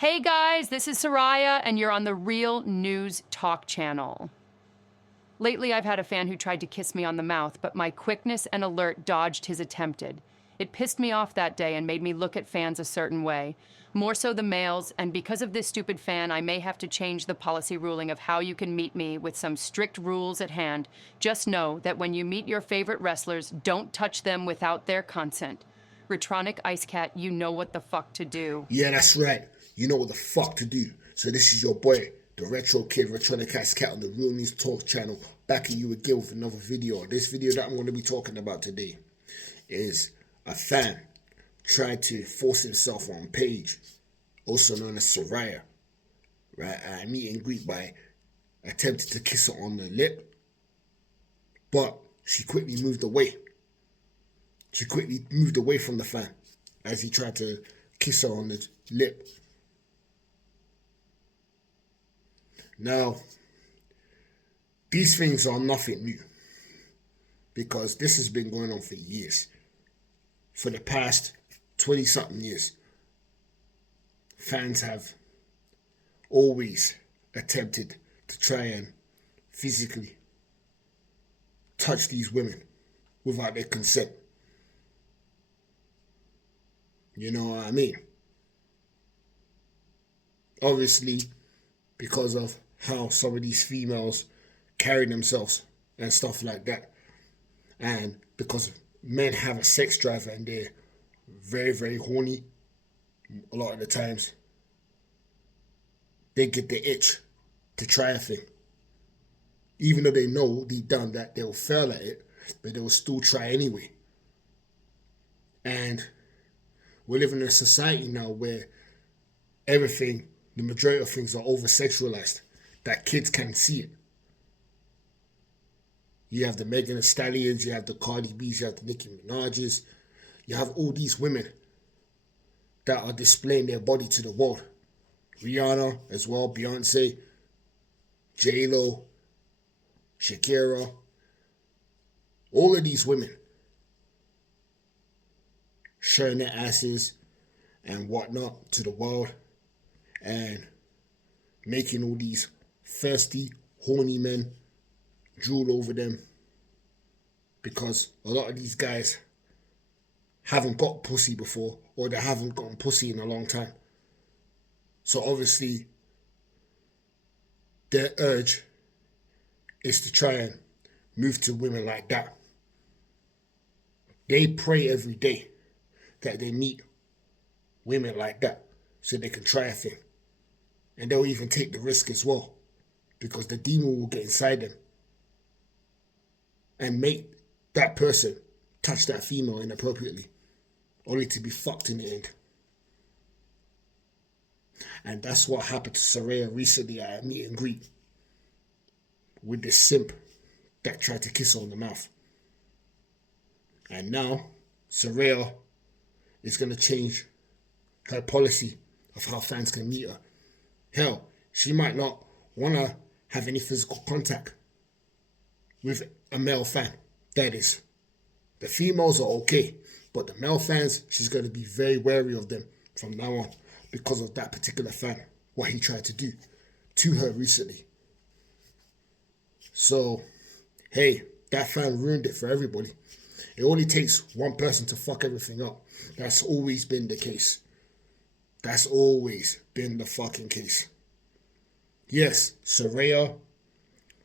Hey guys, this is Saraya, and you're on the Real News Talk channel. Lately, I've had a fan who tried to kiss me on the mouth, but my quickness and alert dodged his attempted. It pissed me off that day and made me look at fans a certain way. More so the males, and because of this stupid fan, I may have to change the policy ruling of how you can meet me with some strict rules at hand. Just know that when you meet your favorite wrestlers, don't touch them without their consent. Retronic Ice Cat, you know what the fuck to do. Yeah, that's right. You know what the fuck to do. So this is your boy, the Retro Kid, Retronic Ice Cat on the Real News Talk channel, back at you again with another video. This video that I'm going to be talking about today is a fan trying to force himself on Paige, also known as Saraya, right? A meet and greet by attempting to kiss her on the lip, but she quickly moved away. She quickly moved away from the fan as he tried to kiss her on the lip. Now, these things are nothing new because this has been going on for years. For the past 20-something years, fans have always attempted to try and physically touch these women without their consent. You know what I mean? Obviously, because of how some of these females carry themselves and stuff like that. And because men have a sex drive and they're very, very horny, a lot of the times, they get the itch to try a thing. Even though they know deep down that they'll fail at it, but they will still try anyway. And we're living in a society now where everything, the majority of things are over-sexualized, that kids can see it. You have the Megan Thee Stallions, you have the Cardi B's, you have the Nicki Minaj's, you have all these women that are displaying their body to the world. Rihanna as well, Beyonce, J-Lo, Shakira, all of these women showing their asses and whatnot to the world and making all these thirsty, horny men drool over them because a lot of these guys haven't got pussy before or they haven't gotten pussy in a long time. So obviously their urge is to try and move to women like that. They pray every day that they meet women like that so they can try a thing. And they'll even take the risk as well because the demon will get inside them and make that person touch that female inappropriately, only to be fucked in the end. And that's what happened to Saraya recently at a meet and greet with this simp that tried to kiss her on the mouth. And now Saraya is going to change her policy of how fans can meet her. Hell, she might not want to have any physical contact with a male fan. That is, the females are okay, but the male fans, she's going to be very wary of them from now on because of that particular fan, what he tried to do to her recently. So, hey, that fan ruined it for everybody. It only takes one person to fuck everything up. That's always been the case. That's always been the fucking case. Yes, Saraya,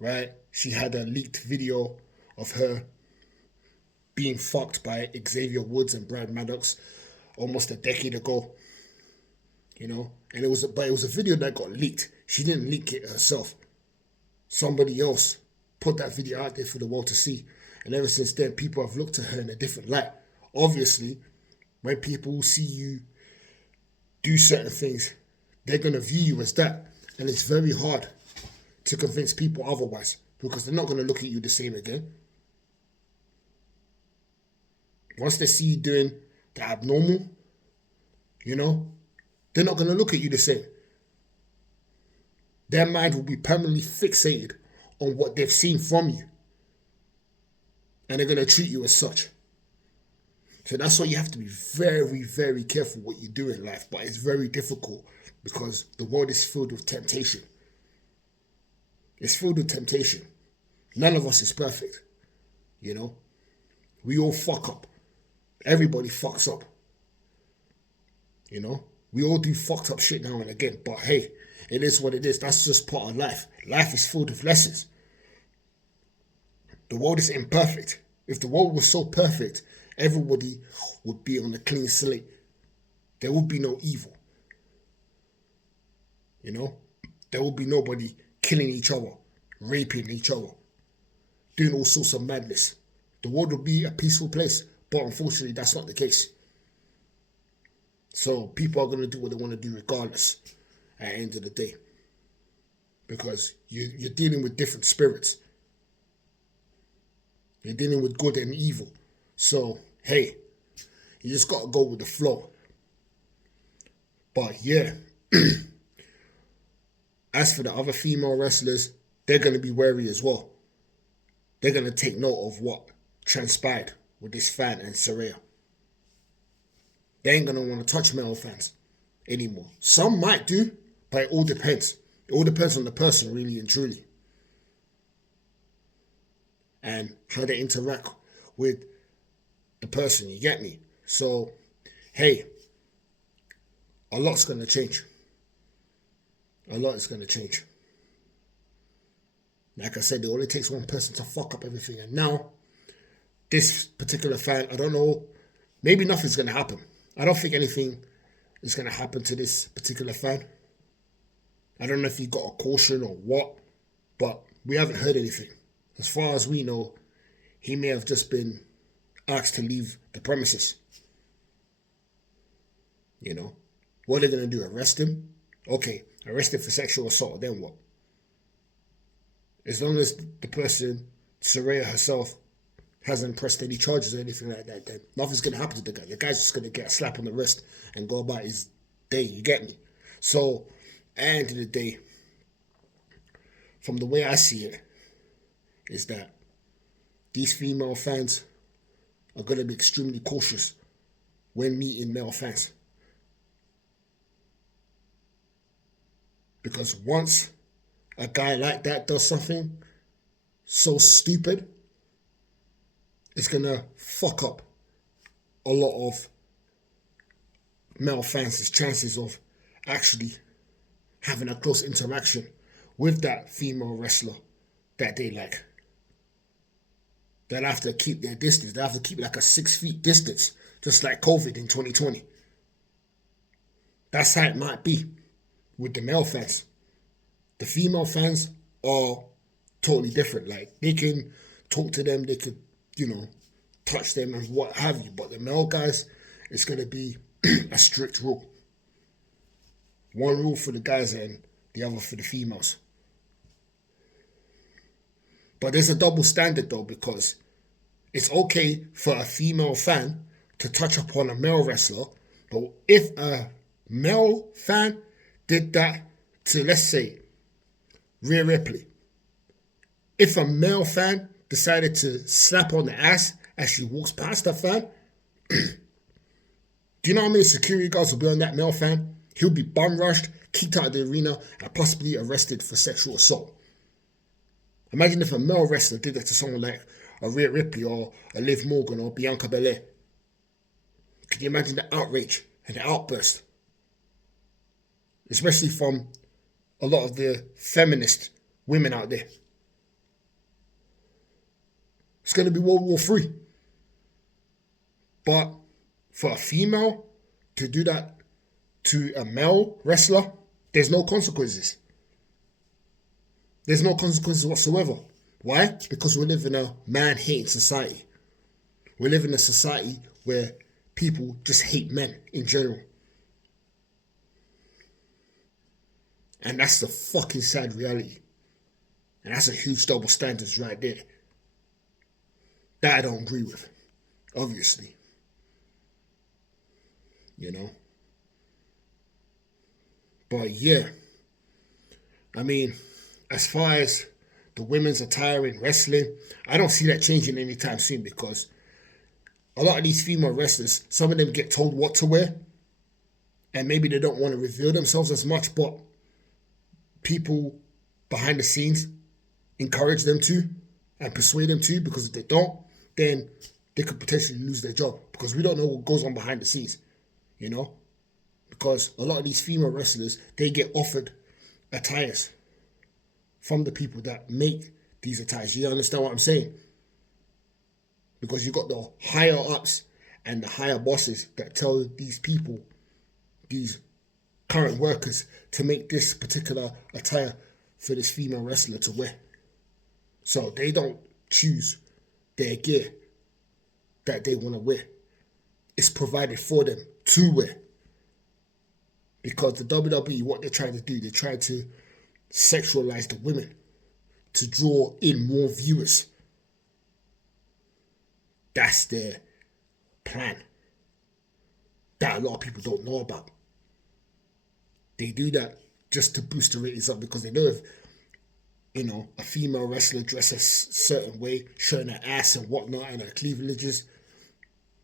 right? She had a leaked video of her being fucked by Xavier Woods and Brad Maddox almost a decade ago. You know, and it was a video that got leaked. She didn't leak it herself. Somebody else put that video out there for the world to see. And ever since then, people have looked at her in a different light. Obviously, when people see you do certain things, they're going to view you as that. And it's very hard to convince people otherwise because they're not going to look at you the same again. Once they see you doing the abnormal, you know, they're not going to look at you the same. Their mind will be permanently fixated on what they've seen from you. And they're going to treat you as such. So that's why you have to be very, very careful what you do in life. But it's very difficult because the world is filled with temptation. It's filled with temptation. None of us is perfect. You know? We all fuck up. Everybody fucks up. You know? We all do fucked up shit now and again. But hey, it is what it is. That's just part of life. Life is filled with lessons. The world is imperfect. If the world was so perfect, everybody would be on a clean slate. There would be no evil. You know? There would be nobody killing each other, raping each other, doing all sorts of madness. The world would be a peaceful place. But unfortunately, that's not the case. So people are going to do what they want to do regardless at the end of the day. Because you're dealing with different spirits. You're dealing with good and evil. So, hey, you just got to go with the flow. But yeah, as for the other female wrestlers, they're going to be wary as well. They're going to take note of what transpired with this fan and Saraya. They ain't going to want to touch male fans anymore. Some might do, but it all depends. It all depends on the person, really and truly. And how they interact with the person, you get me? So, hey, a lot's going to change. A lot is going to change. Like I said, it only takes one person to fuck up everything. And now, this particular fan, I don't know, maybe nothing's going to happen. I don't think anything is going to happen to this particular fan. I don't know if he got a caution or what, but we haven't heard anything. As far as we know, he may have just been asked to leave the premises. You know, what are they going to do? Arrest him? Okay, arrest him for sexual assault, then what? As long as the person, Saraya herself, hasn't pressed any charges or anything like that, then nothing's going to happen to the guy. The guy's just going to get a slap on the wrist and go about his day, you get me? So, at the end of the day, from the way I see it, is that these female fans are going to be extremely cautious when meeting male fans. Because once a guy like that does something so stupid, it's going to fuck up a lot of male fans' chances of actually having a close interaction with that female wrestler that they like. They'll have to keep their distance. They'll have to keep like a 6 feet distance, just like COVID in 2020. That's how it might be with the male fans. The female fans are totally different. Like, they can talk to them, they could, touch them and what have you. But the male guys, it's going to be a strict rule. One rule for the guys and the other for the females. But there's a double standard though, because it's okay for a female fan to touch upon a male wrestler, but if a male fan did that to, let's say, Rhea Ripley, if a male fan decided to slap on the ass as she walks past a fan, do you know how many security guards will be on that male fan? He'll be bum rushed, kicked out of the arena, and possibly arrested for sexual assault. Imagine if a male wrestler did that to someone like a Rhea Ripley or a Liv Morgan or Bianca Belair. Can you imagine the outrage and the outburst? Especially from a lot of the feminist women out there. It's going to be World War III. But for a female to do that to a male wrestler, there's no consequences. There's no consequences whatsoever. Why? Because we live in a man-hating society. We live in a society where people just hate men in general. And that's the fucking sad reality. And that's a huge double standards right there. That I don't agree with, obviously. But yeah, I mean, as far as the women's attire in wrestling, I don't see that changing anytime soon, because a lot of these female wrestlers, some of them get told what to wear, and maybe they don't want to reveal themselves as much, but people behind the scenes encourage them to and persuade them to, because if they don't, then they could potentially lose their job, because we don't know what goes on behind the scenes, you know? Because a lot of these female wrestlers, they get offered attires from the people that make these attires. You understand what I'm saying? Because you got the higher ups and the higher bosses that tell these people, these current workers, to make this particular attire for this female wrestler to wear. So they don't choose their gear that they want to wear. It's provided for them to wear. Because the WWE, what they're trying to do, they're trying to sexualize the women to draw in more viewers. That's their plan that a lot of people don't know about. They do that just to boost the ratings up, because they know if, you know, a female wrestler dresses a certain way, showing her ass and whatnot and her cleavages,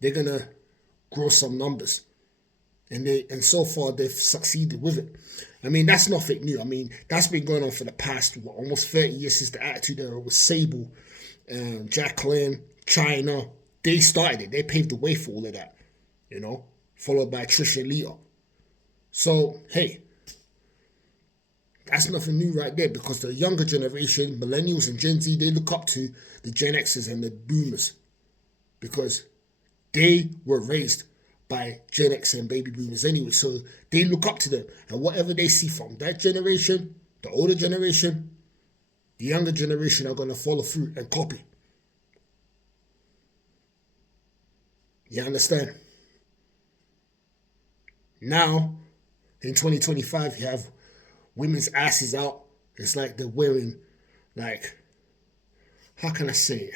they're going to grow some numbers. And so far they've succeeded with it. I mean, that's nothing new. I mean, that's been going on for the past almost 30 years since the Attitude Era with Sable, Jacqueline, China. They started it. They paved the way for all of that, you know, followed by Trish and Lita. So, hey, that's nothing new right there, because the younger generation, millennials and Gen Z, they look up to the Gen Xers and the boomers, because they were raised by Gen X and baby boomers anyway. So they look up to them. And whatever they see from that generation, the older generation, the younger generation are going to follow through and copy. You understand? Now, in 2025, you have women's asses out. It's like they're wearing, like, how can I say it?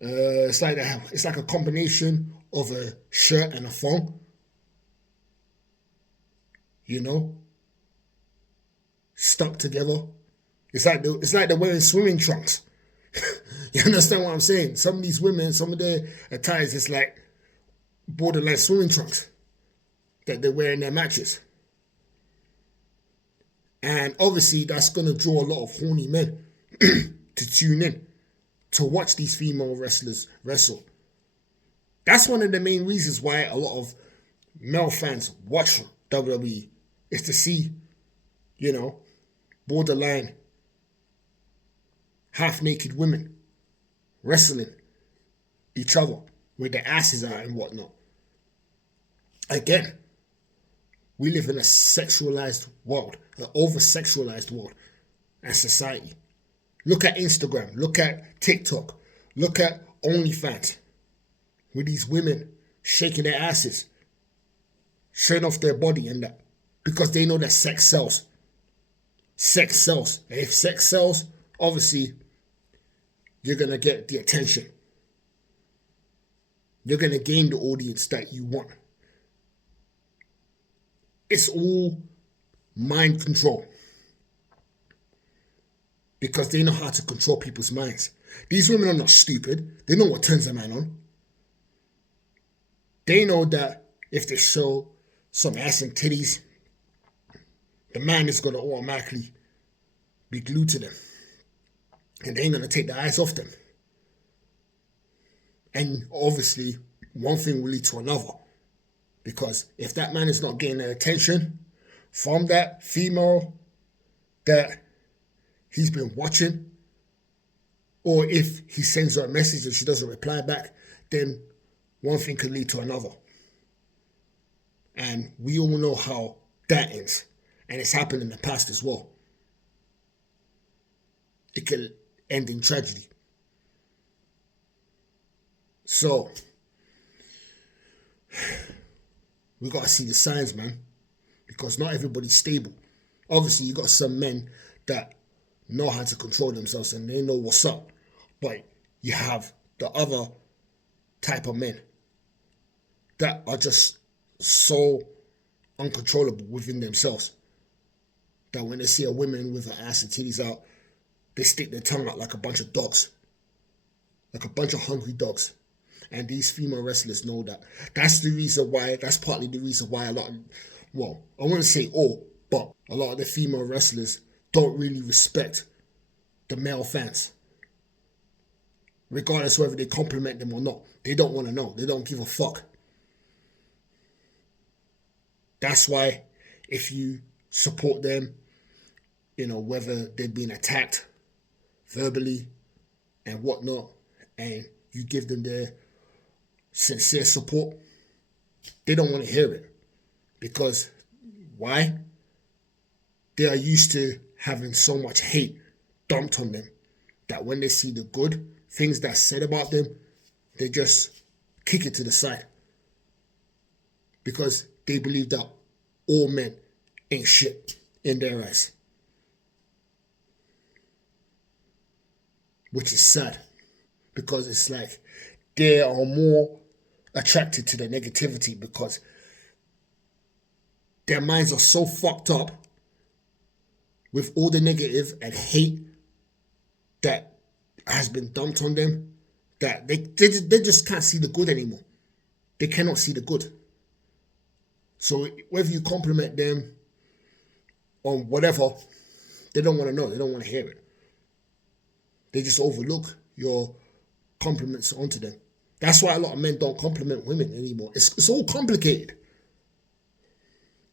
It's like a combination of a shirt and a thong, you know, stuck together. It's like they're wearing swimming trunks. You understand what I'm saying? Some of these women, some of their attires, it's like borderline swimming trunks that they wear in their matches. And obviously that's going to draw a lot of horny men to tune in to watch these female wrestlers wrestle. That's one of the main reasons why a lot of male fans watch WWE, is to see, you know, borderline half-naked women wrestling each other with their asses out and whatnot. Again, we live in a sexualized world, an over-sexualized world and society. Look at Instagram, look at TikTok, look at OnlyFans, with these women shaking their asses, showing off their body and that, because they know that sex sells. Sex sells. And if sex sells, obviously, you're going to get the attention. You're going to gain the audience that you want. It's all mind control, because they know how to control people's minds. These women are not stupid. They know what turns a man on. They know that if they show some ass and titties, the man is going to automatically be glued to them. And they ain't going to take their eyes off them. And obviously, one thing will lead to another. Because if that man is not getting the attention from that female that he's been watching, or if he sends her a message and she doesn't reply back, then one thing could lead to another. And we all know how that ends. And it's happened in the past as well. It could end in tragedy. So, we got to see the signs, man. Because not everybody's stable. Obviously, you got some men that know how to control themselves and they know what's up. But you have the other type of men that are just so uncontrollable within themselves that when they see a woman with her ass and titties out, they stick their tongue out like a bunch of dogs. Like a bunch of hungry dogs. And these female wrestlers know that. That's partly the reason why I wouldn't say all, but a lot of the female wrestlers don't really respect the male fans. Regardless whether they compliment them or not. They don't want to know. They don't give a fuck. That's why if you support them, whether they've been attacked verbally and whatnot, and you give them their sincere support, they don't want to hear it. Because why? They are used to having so much hate dumped on them that when they see the good things that's said about them, they just kick it to the side. Because they believe that all men ain't shit in their eyes. Which is sad. Because it's like they are more attracted to the negativity because their minds are so fucked up with all the negative and hate that has been dumped on them that they just can't see the good anymore. They cannot see the good. So whether you compliment them on whatever, they don't want to know. They don't want to hear it. They just overlook your compliments onto them. That's why a lot of men don't compliment women anymore. It's all complicated.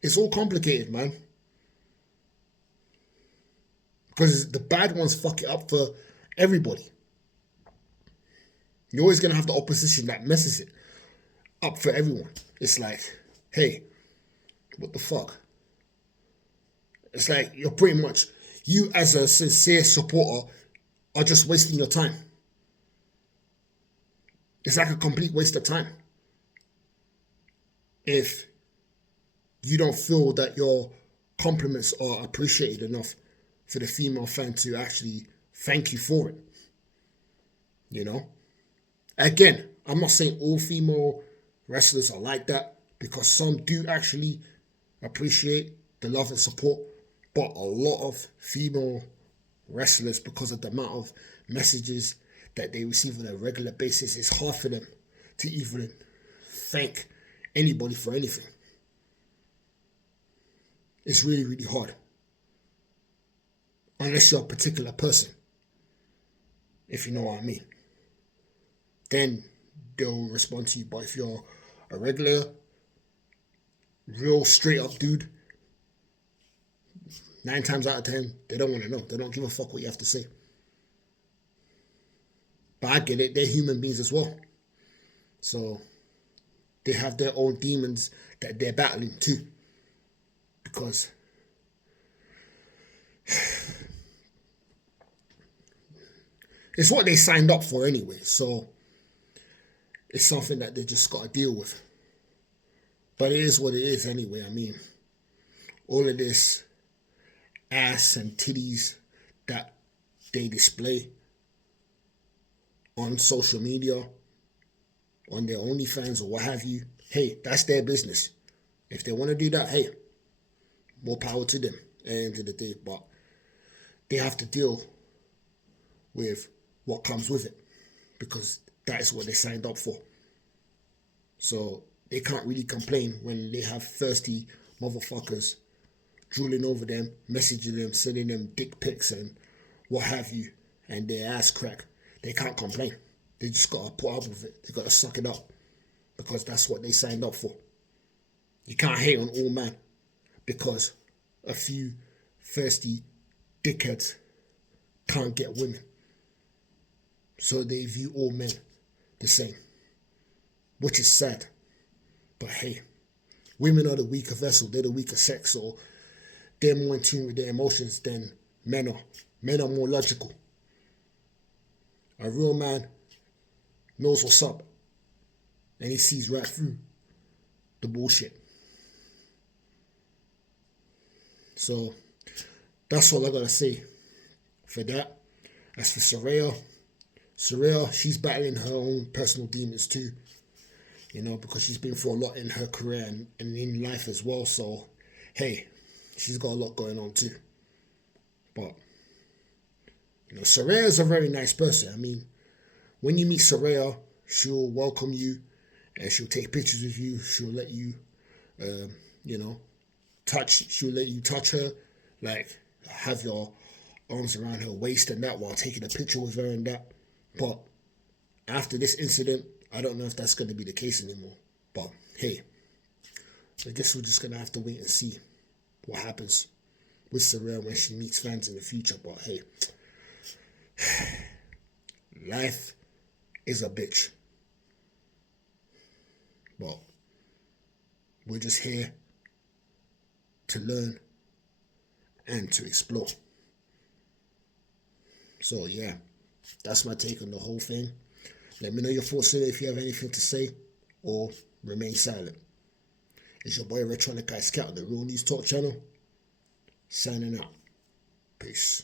It's all complicated, man. Because the bad ones fuck it up for everybody. You're always going to have the opposition that messes it up for everyone. It's like, hey, what the fuck? It's like you're pretty much, you as a sincere supporter are just wasting your time. It's like a complete waste of time. If you don't feel that your compliments are appreciated enough for the female fan to actually thank you for it. Again, I'm not saying all female wrestlers are like that, because some do actually appreciate the love and support, but a lot of female wrestlers, because of the amount of messages that they receive on a regular basis, it's hard for them to even thank anybody for anything. It's really, really hard. Unless you're a particular person, if you know what I mean. Then they'll respond to you. But if you're a regular, real straight up dude, 9 times out of 10, they don't want to know. They don't give a fuck what you have to say. But I get it. They're human beings as well. So they have their own demons that they're battling too. Because it's what they signed up for anyway. So it's something that they just got to deal with. But it is what it is anyway. I mean, all of this ass and titties that they display on social media, on their OnlyFans or what have you, hey, that's their business. If they want to do that, hey, more power to them at the end of the day. But they have to deal with what comes with it, because that is what they signed up for. So they can't really complain when they have thirsty motherfuckers drooling over them, messaging them, sending them dick pics and what have you, and their ass crack. They can't complain. They just got to put up with it. They got to suck it up, because that's what they signed up for. You can't hate on all men because a few thirsty dickheads can't get women. So they view all men the same, which is sad. But hey, women are the weaker vessel. They're the weaker sex, or they're more in tune with their emotions than men are. Men are more logical. A real man knows what's up, and he sees right through the bullshit. So that's all I gotta say for that. As for Saraya, she's battling her own personal demons too, because she's been through a lot in her career and in life as well. So, hey, she's got a lot going on too. But, Saraya's a very nice person. I mean, when you meet Saraya, she'll welcome you and she'll take pictures with you. She'll let you, you know, she'll let you touch her, like have your arms around her waist and that while taking a picture with her and that. But after this incident, I don't know if that's going to be the case anymore. But hey, I guess we're just going to have to wait and see what happens with Saraya when she meets fans in the future. But hey, life is a bitch. But we're just here to learn and to explore. So yeah, that's my take on the whole thing. Let me know your thoughts on it if you have anything to say, or remain silent. It's your boy Retronic Guy Scout on the Real News Talk channel. Signing out. Peace.